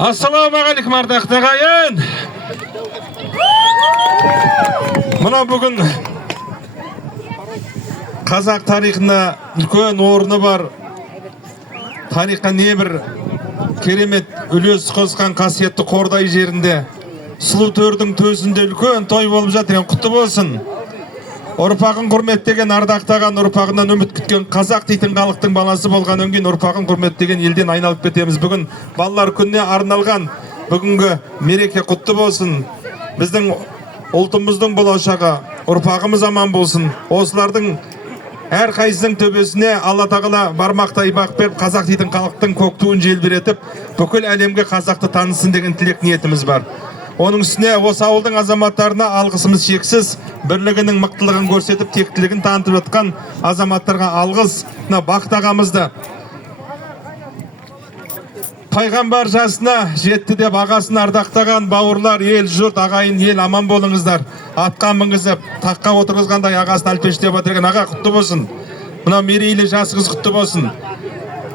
Ассалаумағалейкум ардақты ағайын. Мына бүгін қазақ тарихында үлкен орны бар, тарихқа небір керемет үлес қосқан қасиетті Қордай жерінде сұлу төрдің төсінде үлкен той болып жатыр. Құтты болсын. Ұрпағын құрметтеген, ардақтаған, ұрпағынан үміт күткен қазақ дейтін халықтың баласы болған өңген ұрпағын құрметтеген елден айналып кетеміз. Бүгін балалар күніне арналған бүгінгі мереке құтты болсын. Біздің ұлтымыздың болашағы, ұрпағымыз аман болсын. Осылардың әр қайсының төбесіне Алла тағала бармақтай бақ беріп, қазақ дейтін халықтың көк туын желбіретіп, бүкіл әлемге қазақты танысын деген тілек ниетіміз бар. Оның үстіне осы ауылдың азаматтарына алғысымыз шексіз, бірлігінің мықтылығын көрсетіп, тектілігін танытып жатқан азаматтарға алғыс. Бақыт ағамызды пайғамбар жасына жетті деп ағасын ардақтаған бауырлар, ел, жұрт, ағайын, ел аман болыңыздар. Атқа мінгізіп, таққа отырғызғандай ағасын әлпештеп отырған аға құтты болсын. Мына мерейлі жасыңыз құтты болсын.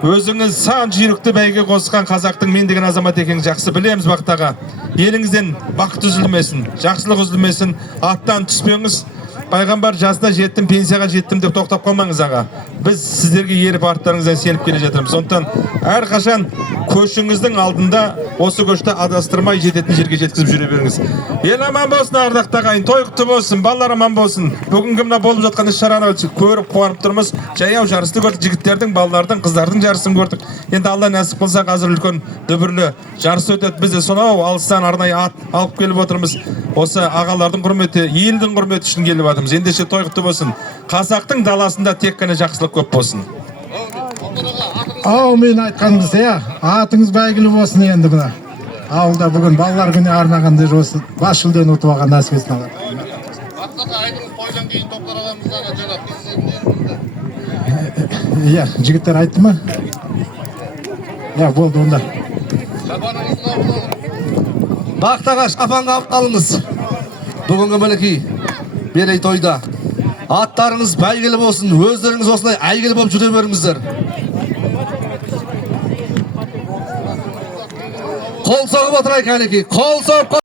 Өзіңіз сан жүйрікті бәйге қосқан қазақтың мен деген азамат екенін жақсы білеміз бақтаға. Еліңізден бақыт үзілмесін, жақсылық үзілмесін, аттан түспеңіз. Пайғамбар жасына жеттім, пенсияға жеттім деп тоқтап қалмаңыз аға. Біз сіздерге еріп арттарыңыздан сеніп келе жатырмыз. Сондықтан әрқашан көшіңіздің алдында осы көшті адастырмай жететін жерге жеткізіп жүре беріңіз. Ел аман болсын ардақты ағайын, той құтты болсын, балалар аман болсын. Бүгінгі мына болып жатқан іс-шараны көріп қуанып тұрмыз. Жаяу жарысты көрдік, жігіттердің, балалардың, қыздардың жарысын көрдік. Енді Алла нәсіп қылса қазір үлкен дүбірлі жарыс өтеді. Біз де сонау алыстан арнайы ат алып келіп отырмыз. Осы ағалардың құрметі, елдің құрметі үшін келіп жатырмыз. Ендеше той құтты болсын. Қазақтың даласында тек қана жақсылық көп болсын. Мен айтқанымыз, атыңыз бәйгілі болсын. Енді мына ауылда бүгін балалар күніне арнағанда осы бас жүлдені ұтып алған нәсіп етсін алар. Жігіттер айтты ма? Болды онда. Бақтаға шапанға алыңыз. Бүгінгі мінекей мерей тойда аттарыңыз бәйгілі болсын, өздеріңіз осылай әйгілі болып жүре беріңіздер. Қол соғып отырайық әнекей, қол соғып